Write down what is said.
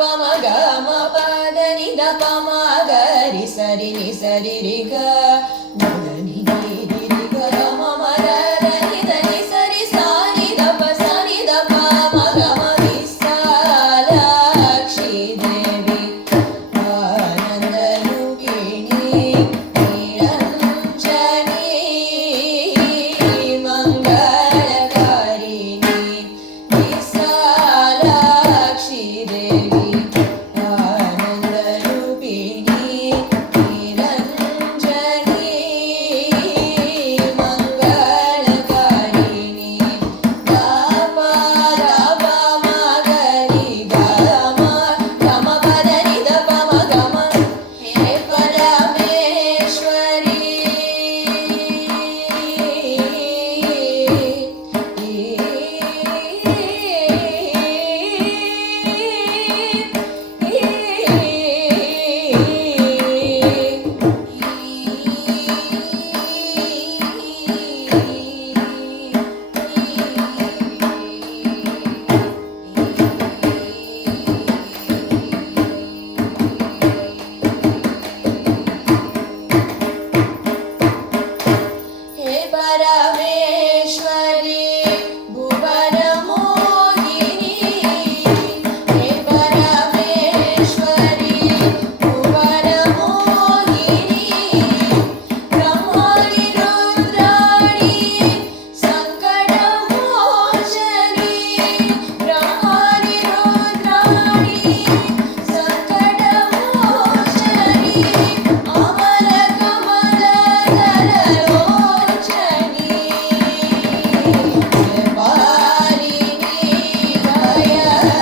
పమ గమ పద ని ద పమ గరి సరి ని సరి రి గ ద ని ని రి రి గ మ మ ద ద ని ద ని సరి సా ని ద ప సా ని ద ప మ గ మ విశాలాక్షి దేవి ఆనంద రూపిణి నిరంజని మంగళకారిణి విశాలాక్షి దేవి ఆనంద రూపిణి నిరంజని మంగళకారిణి గా ప ద ప మ గరి గ మ గమ పద ని ద ప మ గమ హే పరమేశ్వరి हे परमेश्वरी भुवन मोहिनी हे परमेश्वरी भुवन मोहिनी ब्रह्माणि रुद्राणि संकट मोचनी ब्रह्माणि रुद्राणि संकट मोचनी अमर कमल धर लोचनी पारिणी भयहारिणी